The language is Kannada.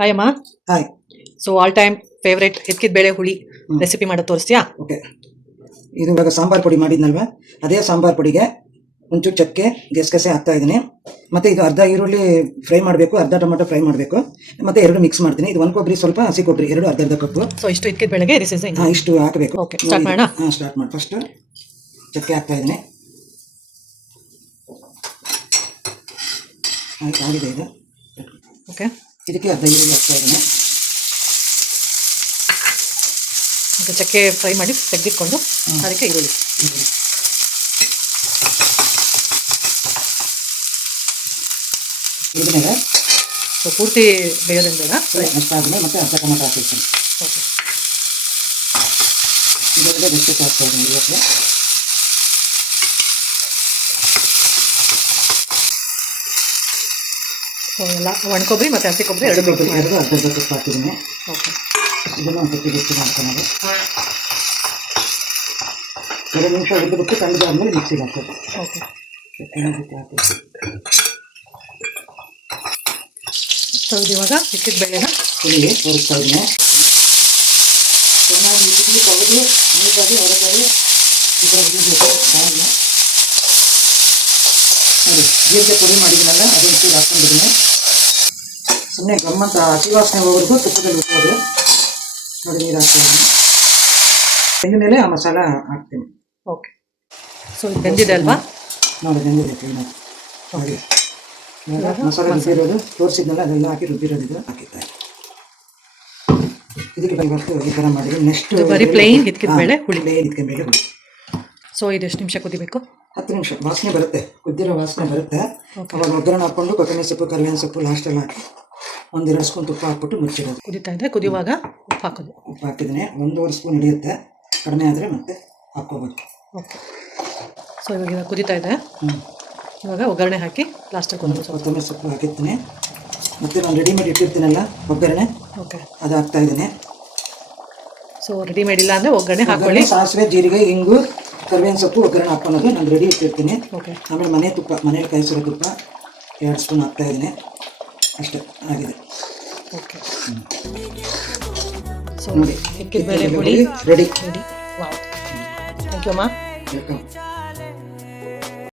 ಹಾಯ್ ಅಮ್ಮ. Hi. So all time favourite ಹಿತ್ಕಿದ ಬೇಳೆ ಹುಳಿ ರೆಸಿಪಿ ಮಾಡೋದು ತೋರಿಸ್ತೀಯಾ? ಓಕೆ. ಇದು ಇವಾಗ ಸಾಂಬಾರು ಪುಡಿ ಮಾಡಿದ್ನಲ್ವ, ಅದೇ ಸಾಂಬಾರು ಪುಡಿಗೆ ಒಂಚೂರು ಚಕ್ಕೆ ಗಸಗಸೆ ಹಾಕ್ತಾ ಇದ್ದೀನಿ. ಮತ್ತು ಇದು ಅರ್ಧ ಈರುಳ್ಳಿ ಫ್ರೈ ಮಾಡಬೇಕು, ಅರ್ಧ ಟೊಮೆಟೊ ಫ್ರೈ ಮಾಡಬೇಕು, ಮತ್ತು ಎರಡು ಮಿಕ್ಸ್ ಮಾಡ್ತೀನಿ. ಇದು ಒಂದು ಕೊಬ್ಬರಿ, ಸ್ವಲ್ಪ ಹಸಿ ಕೊಬ್ಬರಿ, ಎರಡು ಅರ್ಧ ಕಪ್ಪು. ಸೊ ಇಷ್ಟು ಹಿತ್ಕಿದ ಬೇಳೆಗೆ ಇಷ್ಟು ಹಾಕಬೇಕು. ಓಕೆ, ಸ್ಟಾರ್ಟ್ ಮಾಡೋಣ. ಸ್ಟಾರ್ಟ್ ಮಾಡಿ. ಫಸ್ಟ್ ಚಕ್ಕೆ ಹಾಕ್ತಾ ಇದ್ದೀನಿ. ಆಯ್ತು, ಆಗಿದೆ ಇದು. ಓಕೆ, ಇದಕ್ಕೆ ಅರ್ಧ ಈರುಳ್ಳಿ ಹಾಕ್ತಾ ಇದ್ದೀನಿ. ಓಕೆ, ಚಕ್ಕೆ ಫ್ರೈ ಮಾಡಿ ತೆಗೆದಿಟ್ಕೊಂಡು ಅದಕ್ಕೆ ಈರುಳ್ಳಿ. ಇದನ್ನೆಲ್ಲ ಸೊ ಪೂರ್ತಿ ಬೇಯೋದೇನು ಬೇಡ, ಅಷ್ಟಾದ್ಮೇಲೆ ಮತ್ತೆ ಅರ್ಧ ಟೊಮೆಟೊ ಹಾಕಿರ್ತೀನಿ. ಓಕೆ, ಇದೆಲ್ಲ ಗಸಗಸೆ ಹಾಕ್ತಾ ಇದ್ದೀನಿ. ಇವತ್ತು ಸೊ ಎಲ್ಲ ಒಣ ಕೊಬ್ಬರಿ ಮತ್ತು ಹಸಿ ಕೊಬ್ಬರಿ ಎರಡು ಅರ್ಧ ಕಪ್ ಹಾಕಿದ್ದೀನಿ. ಓಕೆ, ಇದನ್ನು ಒಂದು ಸರ್ತಿ ಬಿಟ್ಟು ಮಾಡ್ಕೊಳ್ಳೋದು. 2 ನಿಮಿಷ ಬಿಟ್ಟು ತಣ್ಣಗಾದ್ಮೇಲೆ ಮಿಕ್ಸಿಗೆ ಹಾಕೋದು. ಓಕೆ, ಹಾಕಿ ಸೊ ಇದು ಇವಾಗ ಹಿತ್ಕಿದ ಬೇಳೆನ ಹುಳಿ ತೋರಿಸ್ತಾ ಇದ್ದೀನಿ. ಚೆನ್ನಾಗಿ ಇಟ್ಟಿ ತೊಳೆದು ನೀಟಾಗಿ ಹೊರಗಡೆ ನೋಡಿ, ಜೀರಿಗೆ ಪುಡಿ ಮಾಡಿದ್ನಲ್ಲ ಅದು ಒಂಚೂರು ಹಾಕ್ಕೊಂಡಿದ್ದೀನಿ. ಸುಮ್ಮನೆ ಗಮ್ಮಂತ ಹಸಿ ವಾಸನೆ ಹೋಗೋದು ತುಪ್ಪದಲ್ಲಿ ಉಪ್ಪೋದು. ನೋಡಿ, ನೀರು ಹಾಕ್ತೀನಿ. ಬೆಂದ ಮೇಲೆ ಆ ಮಸಾಲ ಹಾಕ್ತೀನಿ. ಓಕೆ, ಸೊ ಇದು ಬೆಂದಿದೆ ಅಲ್ವಾ? ನೋಡಿ, ಬೆಂದಿದೆ ಕ್ಲೀನಾಗಿ. ಹಾಗೆ ಮಸಾಲೆ ರುಬ್ಬಿರೋದು ತೋರಿಸಿದ್ನಲ್ಲ, ಅದೆಲ್ಲ ಹಾಕಿ ರುಬ್ಬಿರೋದು ಇದು ಹಾಕಿದ್ದಾರೆ. ಇದಕ್ಕೆ ಇವತ್ತು ಈ ಥರ ಮಾಡಿದ್ರೆ ನೆಕ್ಸ್ಟ್ ಬರೀ ಪ್ಲೇನ್ ಹಿತ್ಕಿದ ಬೇಳೆ ಹುಳಿ. ಪ್ಲೇನ್ ಹಿತ್ಕಿದ ಬೇಳೆ ಹುಳಿ. ಸೊ ಇದು ಎಷ್ಟು ನಿಮಿಷ ಕುದಿಬೇಕು? 10 ನಿಮಿಷ. ವಾಸನೆ ಬರುತ್ತೆ, ಕುದ್ದಿರೋ ವಾಸನೆ ಬರುತ್ತೆ. ಅವಾಗ ಒಗ್ಗರಣೆ ಹಾಕ್ಕೊಂಡು ಕೊತ್ತಂಬರಿ ಸೊಪ್ಪು, ಕರಿಬೇವಿನ ಸೊಪ್ಪು ಲಾಸ್ಟಲ್ಲಿ ಹಾಕಿ 1-2 ಸ್ಪೂನ್ ತುಪ್ಪ ಹಾಕ್ಬಿಟ್ಟು ಮುಚ್ಚಿಡೋದು. ಕುದೀತಾ ಇದೆ, ಕುದಿಯುವಾಗ ಉಪ್ಪು ಹಾಕೋದು. ಉಪ್ಪು ಹಾಕಿದ್ದೀನಿ. 1.5 ಸ್ಪೂನ್ ಹಿಡಿಯುತ್ತೆ. ಕಡಿಮೆ ಆದರೆ ಮತ್ತೆ ಹಾಕ್ಕೋಬೋದು. ಓಕೆ, ಸೊ ಇವಾಗ ಕುದೀತಾ ಇದೆ. ಇವಾಗ ಒಗ್ಗರಣೆ ಹಾಕಿ ಲಾಸ್ಟಲ್ಲಿ ಕೊತ್ತಂಬರಿ ಸೊಪ್ಪು ಹಾಕಿರ್ತೀನಿ. ಮತ್ತು ನಾನು ರೆಡಿಮೇಡ್ ಇಟ್ಟಿರ್ತೀನಲ್ಲ ಒಗ್ಗರಣೆ, ಓಕೆ, ಅದು ಹಾಕ್ತಾ ಇದ್ದೀನಿ. ಸೊ ರೆಡಿಮೇಡ್ ಇಲ್ಲ ಅಂದರೆ ಒಗ್ಗರಣೆ ಹಾಕೊಳ್ಳಿ. ಸಾಸಿವೆ, ಜೀರಿಗೆ, ಇಂಗು, ಕರಿಬೇವಿನ ಸೊಪ್ಪು ಒಗ್ಗರಣೆ ಹಾಕ್ಕೊಳೋದು ನಾನು ರೆಡಿ ಇಟ್ಟಿರ್ತೀನಿ. ಓಕೆ, ಆಮೇಲೆ ಮನೇಲಿ ಕಾಯಿಸಿರೋ ತುಪ್ಪ 2 ಸ್ಪೂನ್ ಹಾಕ್ತಾ ಇದ್ದೀನಿ. ಅಷ್ಟೇ, ಆಗಿದೆ. ಓಕೆ, ನೋಡಿ, ಹಿತ್ಕಿದ ಬೇಳೆ ಹುಳಿ ರೆಡಿ. ವಾವ್, ಥ್ಯಾಂಕ್ ಯು ಅಮ್ಮ. ವೆಲ್ಕಮ್.